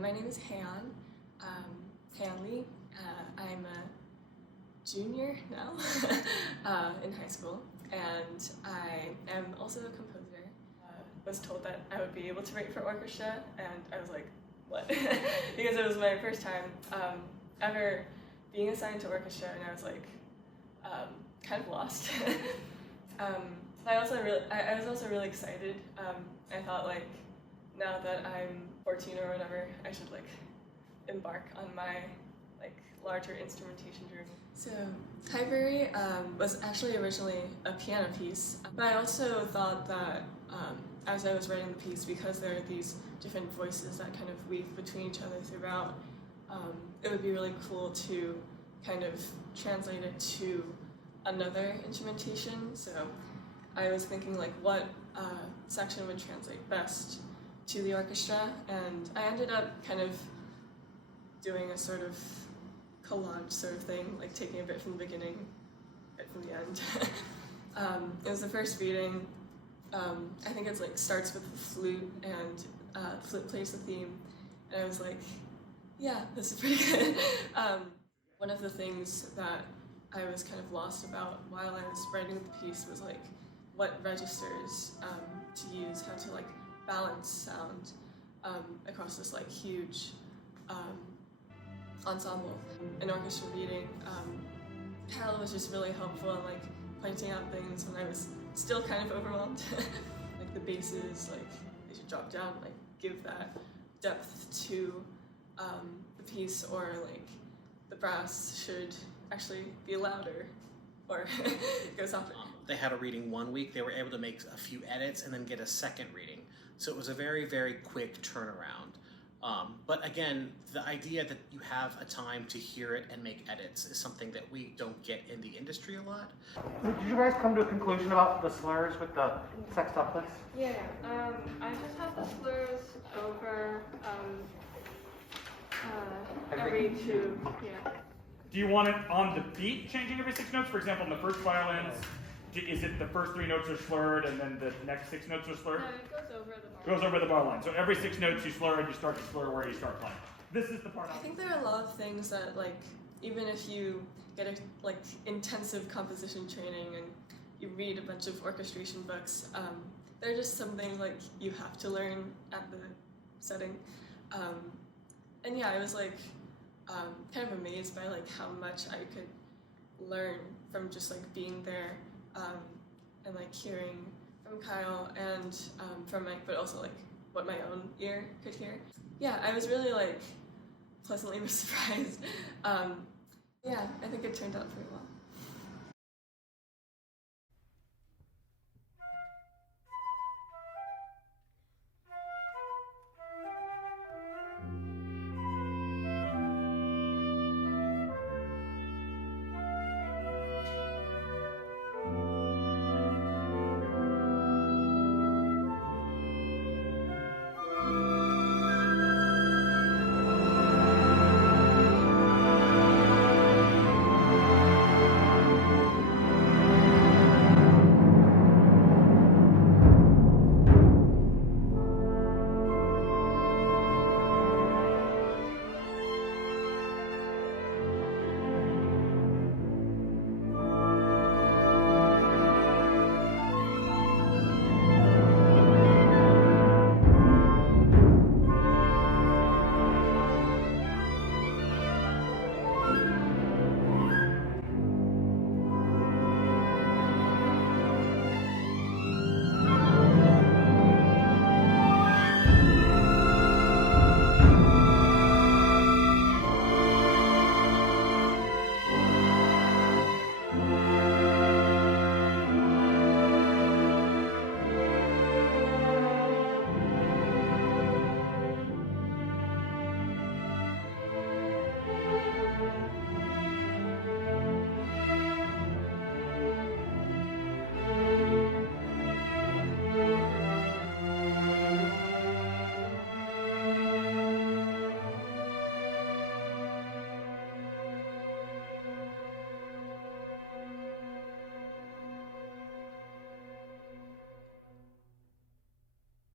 My name is Haeon Lee. I'm a junior now in high school, and I am also a composer. Was told that I would be able to write for orchestra, and I was like, what? Because it was my first time ever being assigned to orchestra, and I was like, kind of lost. I was also really excited. I thought, like, now that I'm 14 or whatever, I should like embark on my like larger instrumentation journey. So Highbury was actually originally a piano piece, but I also thought that as I was writing the piece, because there are these different voices that kind of weave between each other throughout, it would be really cool to kind of translate it to another instrumentation. So I was thinking, like, what section would translate best to the orchestra, and I ended up kind of doing a sort of collage sort of thing, like taking a bit from the beginning, a bit from the end. It was the first reading. I think it's like starts with the flute, and the flute plays the theme, and I was like, yeah, this is pretty good. One of the things that I was kind of lost about while I was writing the piece was like what registers to use, how to like balance sound across this like huge ensemble. An orchestra reading, Carol was just really helpful in like pointing out things when I was still kind of overwhelmed. Like the basses, like they should drop down, like give that depth to the piece, or like the brass should actually be louder or go softer. They had a reading one week, they were able to make a few edits and then get a second reading. So it was a very, very quick turnaround. But again, the idea that you have a time to hear it and make edits is something that we don't get in the industry a lot. Did you guys come to a conclusion about the slurs with the sextuplets? Yeah, I just have the slurs over every two, yeah. Do you want it on the beat, changing every 6 notes? For example, in the first violins, is it the first 3 notes are slurred and then the next 6 notes are slurred? No, it goes over the bar. Goes over the bar line. So every 6 notes you slur, and you start to slur where you start playing. This is the part. I think there are a lot of things that, like, even if you get a like intensive composition training and you read a bunch of orchestration books, there are just some things like you have to learn at the setting. And yeah, I was like kind of amazed by like how much I could learn from just like being there, and like hearing from Kyle and from Mike, but also like what my own ear could hear. Yeah, I was really like pleasantly surprised. Yeah, I think it turned out pretty well.